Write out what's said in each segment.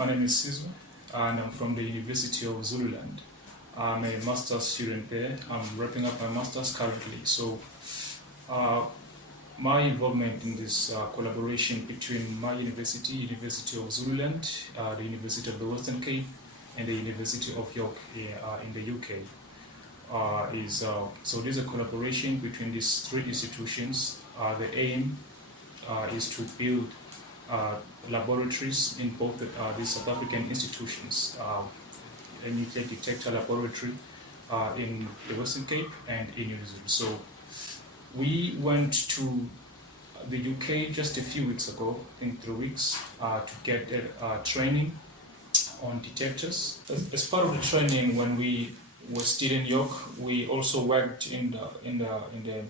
My name is Sizwe, and I'm from the University of Zululand. I'm a master's student there. I'm wrapping up my master's currently. So, my involvement in this collaboration between my university, University of Zululand, the University of the Western Cape, and the University of York in the UK, so there's a collaboration between these three institutions. The aim is to build laboratories in both these South African institutions, a nuclear detector laboratory in the Western Cape and in UNIZULU. So we went to the UK just a few weeks ago, I think 3 weeks, to get training on detectors. As part of the training, when we were still in York, we also worked in the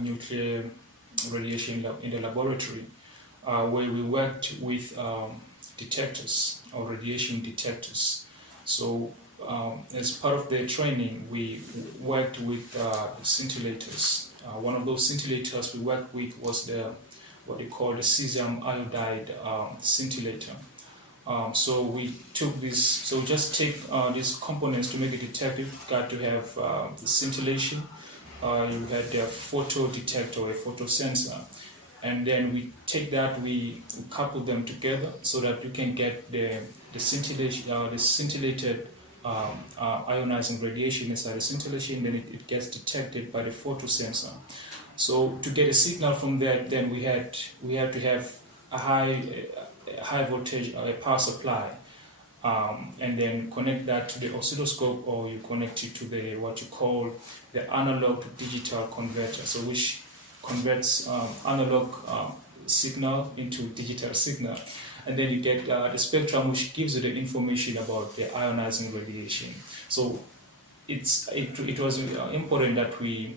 nuclear radiation in the laboratory, where we worked with detectors or radiation detectors. So as part of the training, we worked with scintillators. One of those scintillators we worked with was what they call the cesium iodide scintillator. So we took this, so just take these components to make a detector. You've got to have the scintillation, you had a photo detector, a photo sensor, and then we take that, we couple them together so that you can get the scintillation, the scintillated ionizing radiation inside the scintillation. Then it gets detected by the photo sensor. So to get a signal from that, then we had to have a high voltage power supply, and then connect that to the oscilloscope, or you connect it to the what you call the analog to digital converter, so which converts analog signal into digital signal, and then you get the spectrum, which gives you the information about the ionizing radiation. So it was important that we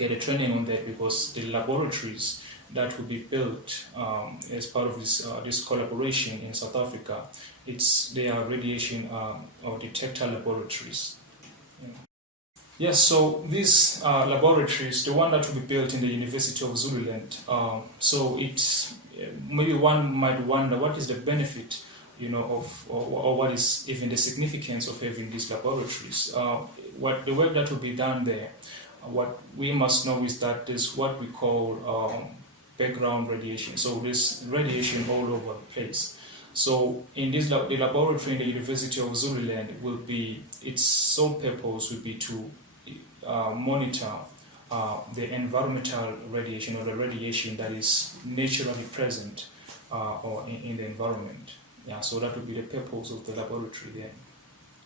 get a training on that, because the laboratories that will be built as part of this collaboration in South Africa, they are radiation or detector laboratories. Yeah. Yes, so these laboratories, the one that will be built in the University of Zululand, so it's maybe one might wonder what is the benefit, of or what is even the significance of having these laboratories. What the work that will be done there, what we must know is that there's what we call background radiation. So there's radiation all over the place. So in the laboratory in the University of Zululand its sole purpose will be to monitor the environmental radiation, or the radiation that is naturally present or in the environment. Yeah, so that would be the purpose of the laboratory there.